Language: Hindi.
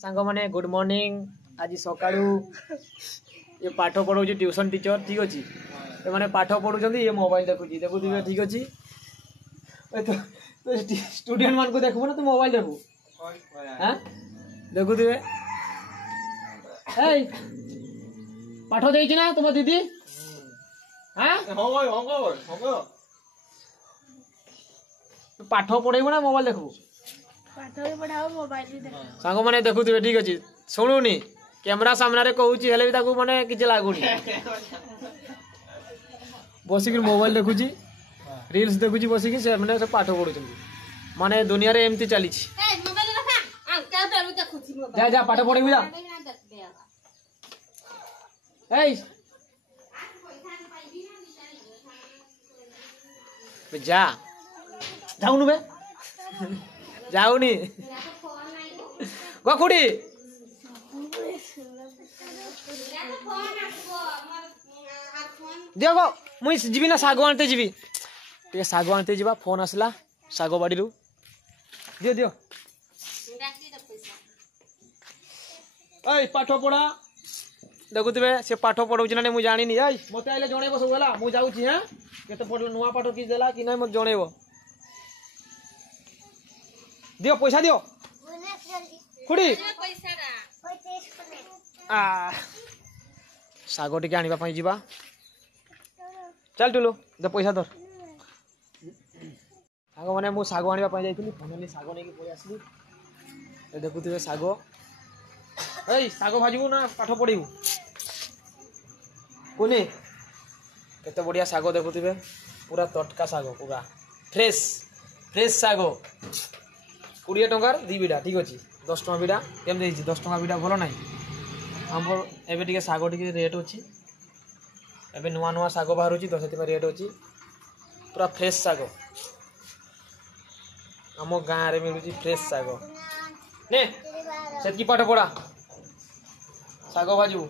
सांग माने गुड मॉर्निंग। आज सकाळू ये पाठ पढ़ाऊँ ट्यूशन टीचर ठीक अच्छे ये मैंने पाठ पढ़ुं ये मोबाइल देखुची देखुए ठीक अच्छे तो स्टूडेंट मान को देखबो ना तू मोबाइल देखू हाँ देखुए पाठ देछि ना तुम दीदी हाँ पाठ पढ़ेबो ना मोबाइल देखबो सांग मैंने देखुए ठीक अच्छे शुणुनी कैमरा सामने कहूँ हेले भी माने किसी लगुनि बसिक मोबाइल देखुची रील्स देखुची बसिक से मैंने सब पाठ पढ़ुं माने दुनिया रे एमती चली जा जा पाठ पढ़ेबू जा जा जाऊनु बे जाऊनी गखुड़ी दियो गो मुई जीवी ना साग आनते जीवी टे साग आनते जीवा फोन आसला साग बाड़ी दियो दियो ऐ पाठ पढ़ा देखुवे से पाठ पढ़ाऊँ ना मुझे जानी मत आइले जनइब सब है मुझे जाऊँगी हाँ केते पढ़ नुआ पाठ कि देला कि ना मत जनइब दियो पैसा दियो खुड़ी साग टे आने जा चल टुलु दे पैसा धर साग मैंने मुझे साग आने जाइली फाइनाली साग नहीं पलि आसली देखुए साग साग भाजबू ना पाठ पढ़ू कुनी केते बढ़िया साग देखुए पूरा तटका साग पूरा फ्रेश फ्रेश साग 20 टंकार 2 बिड़ा ठीक अच्छे 10 टଙ୍କା बिड़ा केमती 10 टଙ୍କା बिड़ा भल ना आम एवं टे साग टे रेट अच्छी एवं नुआ नुआ साग बाहर तो से रेट अच्छी पूरा फ्रेश साग आम गाँव में मिलूँ फ्रेश साग ने से पाठ पढ़ा साग भाजू